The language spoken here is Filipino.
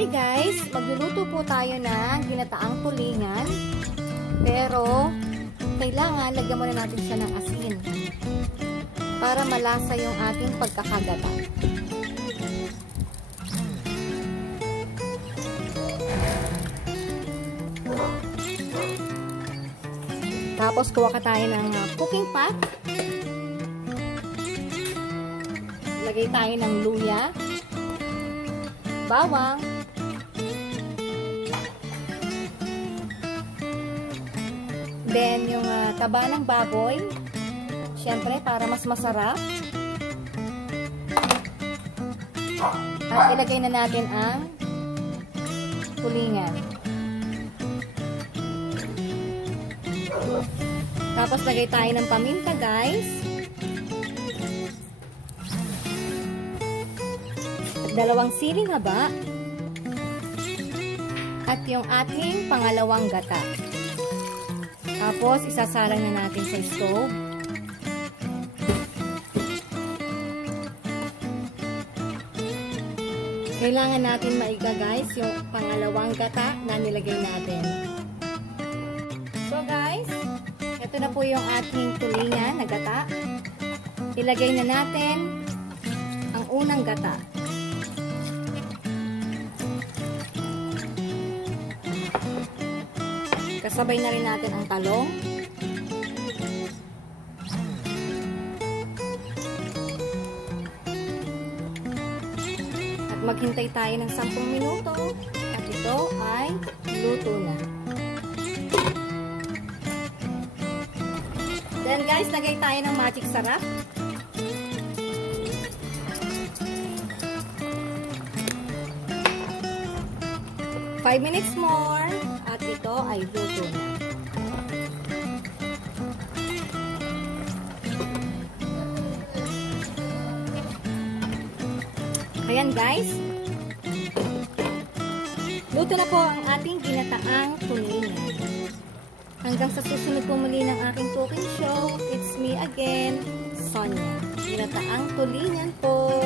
Hey guys, magluluto po tayo ng ginataang tulingan. Pero, kailangan lagyan muna natin siya ng asin. Para malasa yung ating pagkakagata. Tapos, kuha ka tayo ng uh, cooking pot. Lagay tayo ng luya, bawang, then yung uh, taba ng baboy, syempre para mas masarap. At ilagay na natin ang tulingan. Tapos lagay tayo ng paminta guys. Dalawang siling haba. At yung ating pangalawang gata. Tapos isasalang na natin sa stove. Kailangan natin maiga guys yung pangalawang gata na nilagay natin. So guys, ito na po yung ating tulingan na gata. Ilagay na natin ang unang gata. Kasabay na rin natin ang talong. At maghintay tayo ng 10 minuto. At ito ay luto na. Then guys, lagay tayo ng magic sarap. Five minutes more. At ito ay luto na. Ayan guys. Luto na po ang ating ginataang tulingan. Hanggang sa susunod po muli ng aking cooking show, it's me again, Sonia. Ginataang tulingan po.